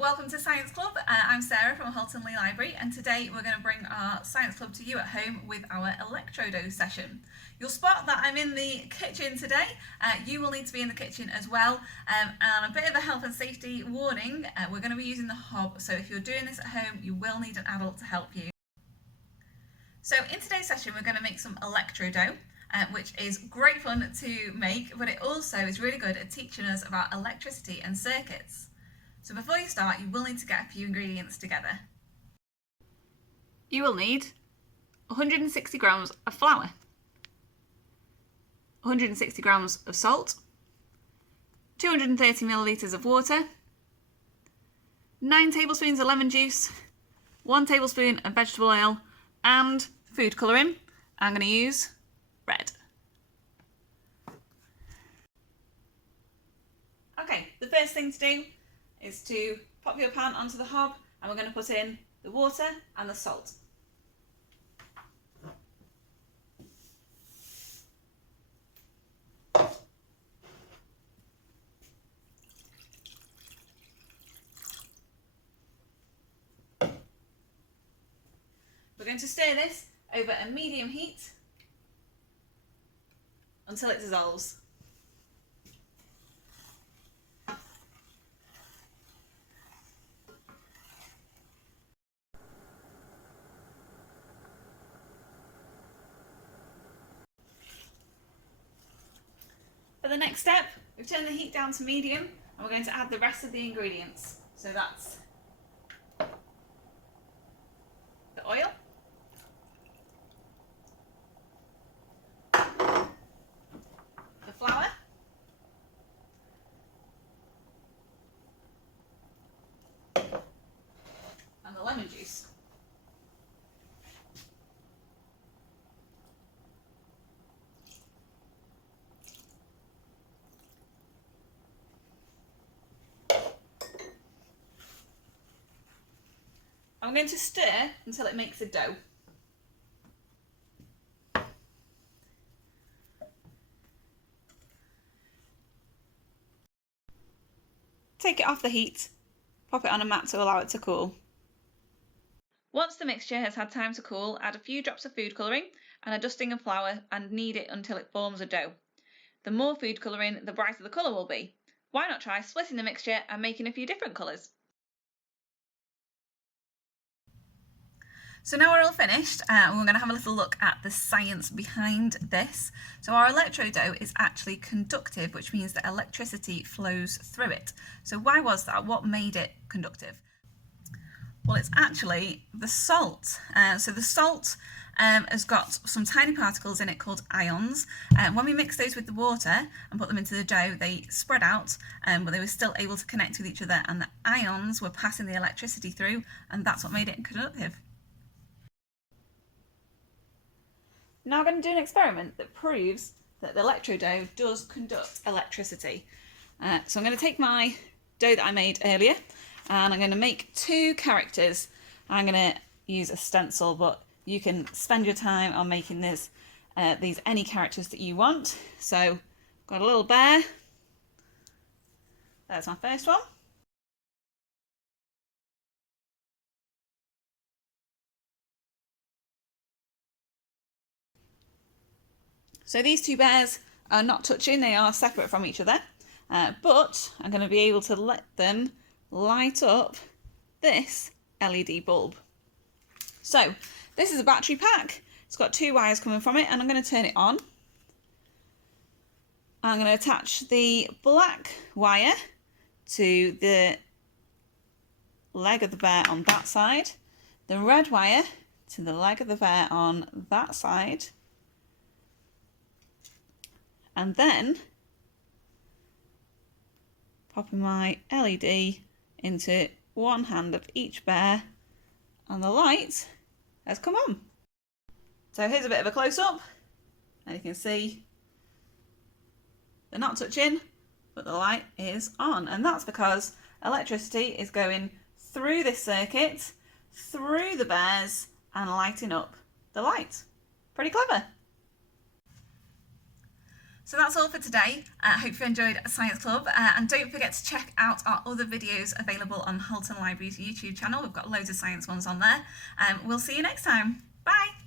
welcome to Science Club. I'm Sarah from Halton Library, and today we're going to bring our Science Club to you at home with our ElectroDough session. You'll spot that I'm in the kitchen today. You will need to be in the kitchen as well. And a bit of a health and safety warning, we're going to be using the hob, so if you're doing this at home, you will need an adult to help you. So in today's session, we're going to make some ElectroDough, which is great fun to make, but it also is really good at teaching us about electricity and circuits. So before you start, you will need to get a few ingredients together. You will need 160 grams of flour, 160 grams of salt, 230 millilitres of water, 9 tablespoons of lemon juice, 1 tablespoon of vegetable oil, and food colouring. I'm going to use red. Okay, the first thing to do is to pop your pan onto the hob, and we're going to put in the water and the salt. We're going to stir this over a medium heat until it dissolves. For the next step, we've turned the heat down to medium, and we're going to add the rest of the ingredients. So that's the oil, the flour, and the lemon juice. I'm going to stir until it makes a dough. Take it off the heat, pop it on a mat to allow it to cool. Once the mixture has had time to cool, add a few drops of food colouring and a dusting of flour and knead it until it forms a dough. The more food colouring, the brighter the colour will be. Why not try splitting the mixture and making a few different colours? So now we're all finished, and we're going to have a little look at the science behind this. So our ElectroDough is actually conductive, which means that electricity flows through it. So why was that? What made it conductive? Well, it's actually the salt. So the salt has got some tiny particles in it called ions. When we mix those with the water and put them into the dough, they spread out, but they were still able to connect with each other, and the ions were passing the electricity through, and that's what made it conductive. Now I'm going to do an experiment that proves that the ElectroDough does conduct electricity. So I'm going to take my dough that I made earlier, and I'm going to make 2 characters. I'm going to use a stencil, but you can spend your time on making these any characters that you want. So I've got a little bear. There's my first one. So these 2 bears are not touching, they are separate from each other, but I'm going to be able to let them light up this LED bulb. So this is a battery pack, it's got 2 wires coming from it, and I'm going to turn it on. I'm going to attach the black wire to the leg of the bear on that side, the red wire to the leg of the bear on that side, and then popping my LED into one hand of each bear, and the light has come on. So here's a bit of a close-up, and you can see they're not touching, but the light is on, and that's because electricity is going through this circuit, through the bears, and lighting up the light. Pretty clever. So that's all for today. I hope you enjoyed Science Club, and don't forget to check out our other videos available on Halton Library's YouTube channel. We've got loads of science ones on there. We'll see you next time. Bye!